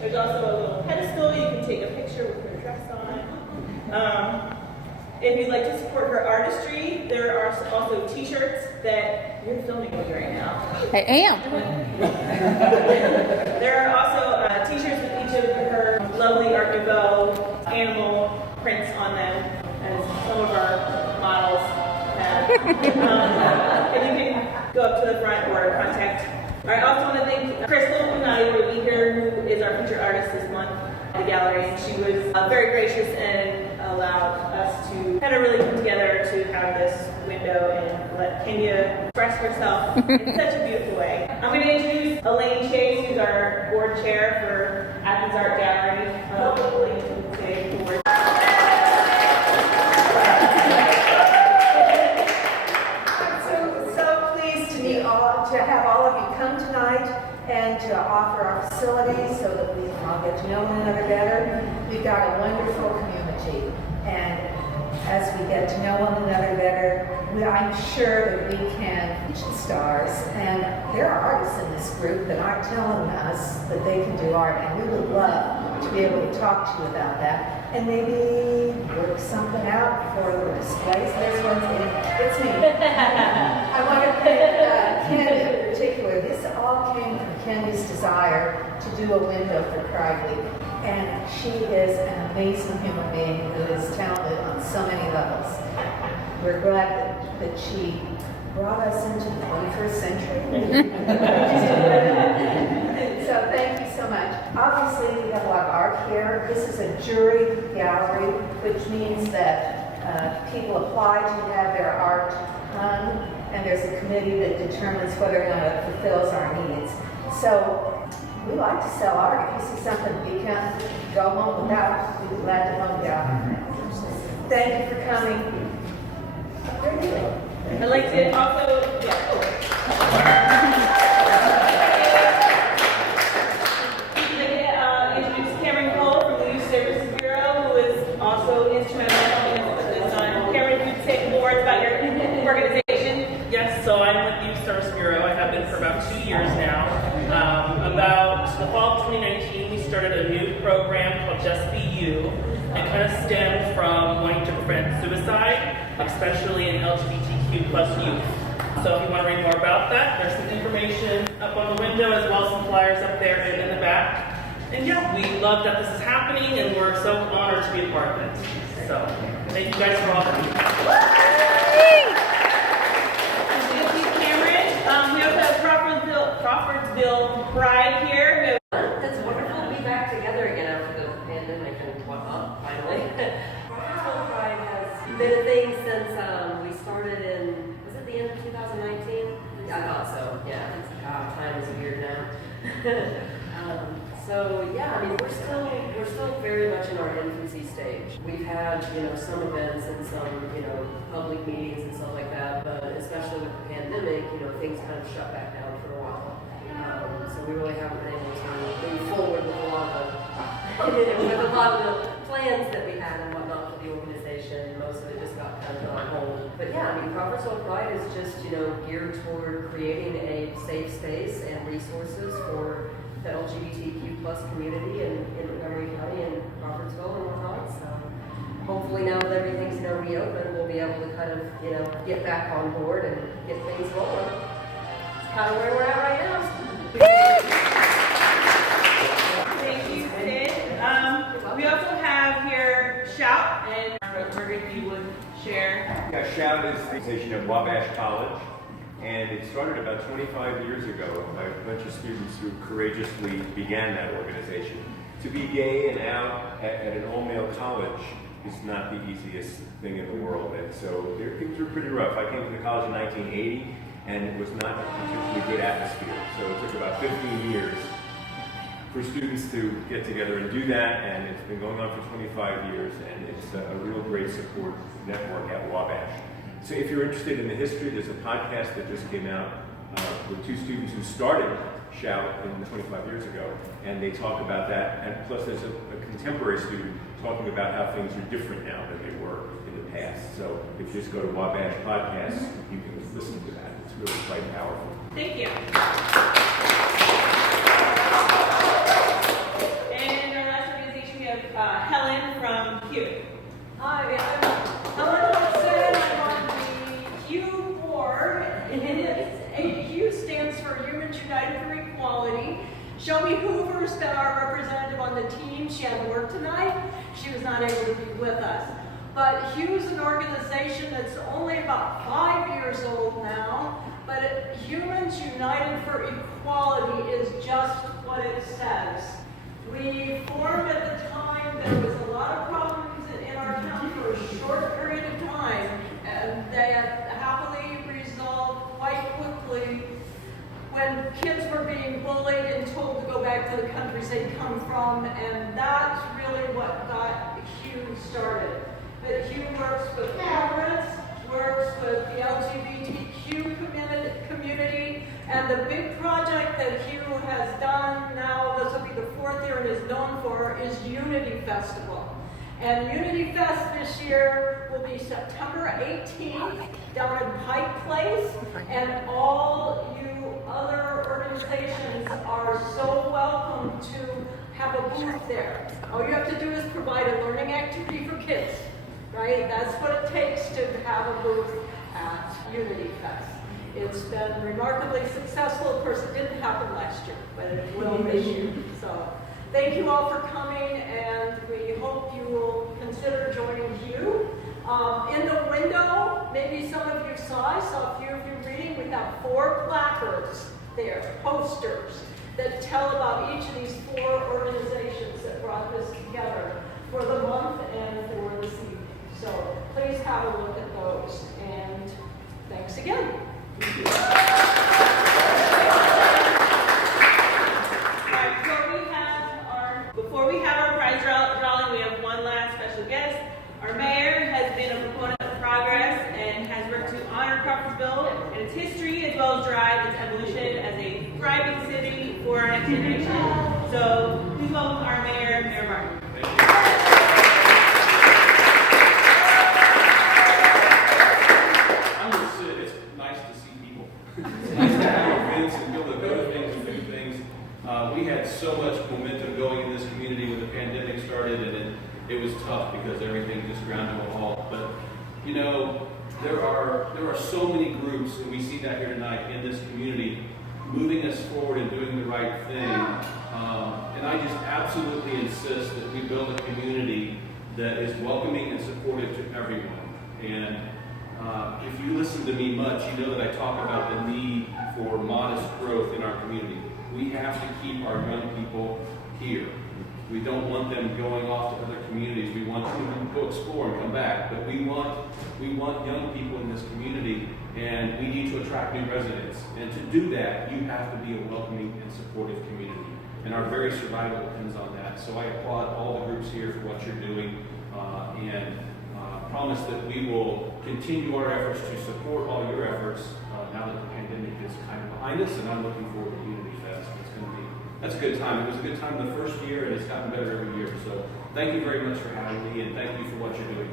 There's also a little pedestal. You can take a picture with her dress on. If you'd like to support her artistry, there are also t-shirts that you're filming with right now. I am. There are also t-shirts with each of her lovely Art Nouveau animal prints on them, as some of our models have. And you can go up to the front or contact. I also want to thank Crystal, who's not able to be here, who is our featured artist this month at the gallery, and she was very gracious and allowed us to kind of really come together to have this window and let Kenya express herself in such a beautiful way. I'm going to introduce Elaine Chase, who's our board chair for Athens Art Gallery. Elaine, can say a word. So pleased to meet to have all of you come tonight and to offer our facilities so that we can all get to know one another better. We've got a wonderful community, and as we get to know one another better, I'm sure that we can reach the stars. And there are artists in this group that aren't telling us that they can do art, and we would love to be able to talk to you about that and maybe work something out for the displays. There's one thing. It's me. I want to thank Kenny in particular. This all came from Kenny's desire to do a window for Pride Week. And she is an amazing human being who is talented on so many levels. We're glad that she brought us into the 21st century. So thank you so much. Obviously, we have a lot of art here. This is a jury gallery, which means that people apply to have their art hung, and there's a committee that determines whether or not it fulfills our needs. So we like to sell art. If you see something you can't go home without, we'd be glad to help you out. Thank you for coming. I'd like to also, introduce Cameron Cole from the Youth Services Bureau, who is also instrumental in helping us put this on. Cameron, if you'd say more words about your organization. Yes, so I'm with the Youth Service Bureau. I have been for about 2 years now. About the fall of 2019, we started a new program called Just Be You. It kind of stemmed from wanting to prevent suicide, especially in LGBTQ plus youth. So if you want to read more about that, there's some information up on the window as well as some flyers up there and in the back. And yeah, we love that this is happening and we're so honored to be a part of it. So thank you guys for all that. Thank you, Cameron. We also have Crawfordsville Pride here. It's wonderful to be back together again after the pandemic and whatnot, finally. Crawfordsville Pride has been a thing since we started in, was it the end of 2019? Yeah, I thought so, yeah. Time is weird now. So yeah, I mean, we're still very much in our infancy stage. We've had, some events and some, public meetings and stuff like that, but especially with the pandemic, things kind of shut back down for a while. So we really haven't been able to move forward with a lot of the plans that we had and whatnot for the organization. Most of it just got kind of on hold. But yeah, I mean, Crawfordsville Pride is just, geared toward creating a safe space and resources for the LGBTQ plus community in Montgomery County and Crawfordsville and whatnot. So hopefully now that everything's reopened, we'll be able to kind of, get back on board and get things rolling. It's kind of where we're at right now. Thank you, Sid. We also have here Shout, and Margaret, if you would share. Yeah, Shout is the organization at Wabash College, and it started about 25 years ago by a bunch of students who courageously began that organization. To be gay and out at an all-male college is not the easiest thing in the world, and so things were pretty rough. I came to the college in 1980, and it was not a particularly good atmosphere, so it took about 15 years for students to get together and do that, and it's been going on for 25 years, and it's a real great support network at Wabash. So if you're interested in the history, there's a podcast that just came out with two students who started Shout 25 years ago, and they talk about that, and plus there's a contemporary student talking about how things are different now than they were in the past. So if you just go to Wabash Podcasts, you can listen to that. It's really quite powerful. Thank you. Shelby Hoover's been our representative on the team. She had to work tonight. She was not able to be with us. But Hugh's an organization that's only about 5 years old now, but Humans United for Equality is just what it says. We formed at the time, there was a lot of problems in our town for a short period of time, and they have happily resolved quite quickly when kids were being bullied and told to go back to the countries they'd come from, and that's really what got Hugh started. But Hugh works with parents, works with the LGBTQ community, and the big project that Hugh has done now, this will be the 4th year and is known for, is Unity Festival. And Unity Fest this year will be September 18th down in Pike Place, and all you other organizations are so welcome to have a booth there. All you have to do is provide a learning activity for kids, right? That's what it takes to have a booth at Unity Fest. It's been remarkably successful. Of course, it didn't happen last year, but it will this year. So thank you all for coming, and we hope you will consider joining Hugh. In the window, maybe some of you saw, I saw a few of you reading, we have 4 placards there, posters, that tell about each of these 4 organizations that brought this together for the month and for this evening. So please have a look at those, and thanks again. Before we have our prize drawing, we have one last special guest. Our mayor has been a proponent of progress and has worked to honor Crawfordsville and its history, as well as drive its evolution as a thriving city for our next generation. So please welcome our mayor, Mayor Martin. I'm going to sit. It's nice to see people. It's nice to have events and be able to go to things and do things. We had so much momentum going in this community when the pandemic started, and it was tough because everything just ground to a halt. But you know, there are so many groups, and we see that here tonight in this community, moving us forward and doing the right thing. And I just absolutely insist that we build a community that is welcoming and supportive to everyone. And if you listen to me much, you know that I talk about the need for modest growth in our community. We have to keep our young people here. We don't want them going off to other communities. We want them to go explore and come back. But we want young people in this community, and we need to attract new residents. And to do that, you have to be a welcoming and supportive community. And our very survival depends on that. So I applaud all the groups here for what you're doing, and promise that we will continue our efforts to support all your efforts now that the pandemic is kind of behind us. And I'm looking forward to Unity Fest. That's a good time. It was a good time the first year, and it's gotten better every year. So thank you very much for having me, and thank you for what you're doing.